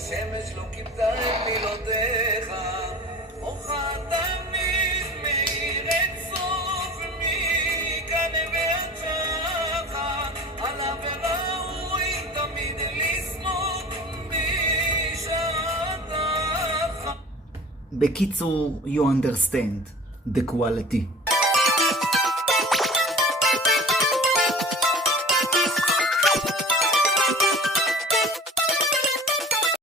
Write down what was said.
השמש לא כיבדה את מילותיך, אורך תמיד מאיר את סוף מכאן ועד שחר, עליו וראוי תמיד לסמוך בשעתך. בקיצור, you understand the quality.